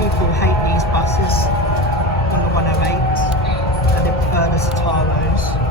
people hate these buses on the 108 and they prefer the Sataros.